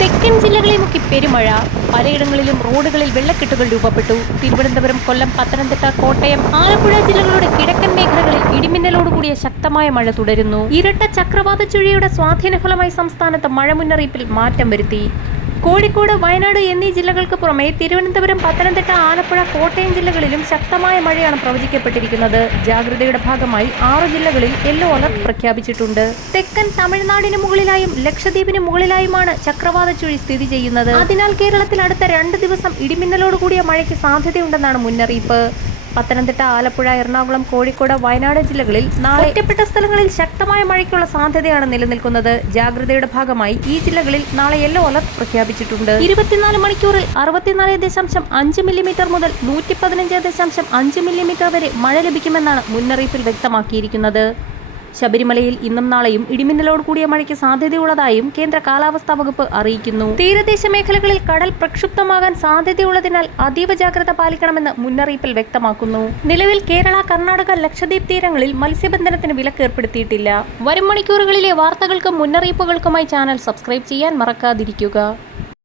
തെക്കൻ ജില്ലകളെ മുക്കി പെരുമഴ. പലയിടങ്ങളിലും റോഡുകളിൽ വെള്ളക്കെട്ടുകൾ രൂപപ്പെട്ടു. തിരുവനന്തപുരം കൊല്ലം പത്തനംതിട്ട കോട്ടയം ആലപ്പുഴ ജില്ലകളുടെ കിഴക്കൻ മേഖലകളിൽ ഇടിമിന്നലോടുകൂടിയ ശക്തമായ മഴ തുടരുന്നു. ഇരട്ട ചക്രവാത ചുഴിയുടെ സ്വാധീനഫലമായി സംസ്ഥാനത്ത് മഴ മുന്നറിയിപ്പിൽ മാറ്റം വരുത്തി. കോഴിക്കോട് വയനാട് എന്നീ ജില്ലകൾക്ക് പുറമെ തിരുവനന്തപുരം പത്തനംതിട്ട ആലപ്പുഴ കോട്ടയം ജില്ലകളിലും ശക്തമായ മഴയാണ് പ്രവചിക്കപ്പെട്ടിരിക്കുന്നത്. ജാഗ്രതയുടെ ഭാഗമായി ആറ് ജില്ലകളിൽ യെല്ലോ അലർട്ട് പ്രഖ്യാപിച്ചിട്ടുണ്ട്. തെക്കൻ തമിഴ്നാടിന് മുകളിലായും ലക്ഷദ്വീപിന് മുകളിലായുമാണ് ചക്രവാത ചുഴി സ്ഥിതി ചെയ്യുന്നത്. അതിനാൽ കേരളത്തിൽ അടുത്ത രണ്ട് ദിവസം ഇടിമിന്നലോടുകൂടിയ മഴയ്ക്ക് സാധ്യതയുണ്ടെന്നാണ് മുന്നറിയിപ്പ്. പത്തനംതിട്ട ആലപ്പുഴ എറണാകുളം കോഴിക്കോട് വയനാട് ജില്ലകളിൽ നാളെ ഒറ്റപ്പെട്ട സ്ഥലങ്ങളിൽ ശക്തമായ മഴയ്ക്കുള്ള സാധ്യതയാണ് നിലനിൽക്കുന്നത്. ജാഗ്രതയുടെ ഭാഗമായി ഈ ജില്ലകളിൽ നാളെ യെല്ലോ അലർട്ട് പ്രഖ്യാപിച്ചിട്ടുണ്ട്. ഇരുപത്തിനാല് മണിക്കൂറിൽ അറുപത്തിനാല് ദശാംശം അഞ്ച് മില്ലിമീറ്റർ മുതൽ നൂറ്റി പതിനഞ്ച് ദശാംശം അഞ്ച് മില്ലിമീറ്റർ വരെ മഴ ലഭിക്കുമെന്നാണ് മുന്നറിയിപ്പിൽ വ്യക്തമാക്കിയിരിക്കുന്നത്. ശബരിമലയിൽ ഇന്നും നാളെയും ഇടിമിന്നലോട് കൂടിയ മഴയ്ക്ക് സാധ്യതയുള്ളതായും കേന്ദ്ര കാലാവസ്ഥാ വകുപ്പ് അറിയിക്കുന്നു. തീരദേശ മേഖലകളിൽ കടൽ പ്രക്ഷുബ്ധമാകാൻ സാധ്യതയുള്ളതിനാൽ അതീവ ജാഗ്രത പാലിക്കണമെന്ന് മുന്നറിയിപ്പിൽ വ്യക്തമാക്കുന്നു. നിലവിൽ കേരള കർണാടക ലക്ഷദ്വീപ് തീരങ്ങളിൽ മത്സ്യബന്ധനത്തിന് വിലക്ക് ഏർപ്പെടുത്തിയിട്ടില്ല. വരും മണിക്കൂറുകളിലെ വാർത്തകൾക്കും മുന്നറിയിപ്പുകൾക്കുമായി ചാനൽ സബ്സ്ക്രൈബ് ചെയ്യാൻ മറക്കാതിരിക്കുക.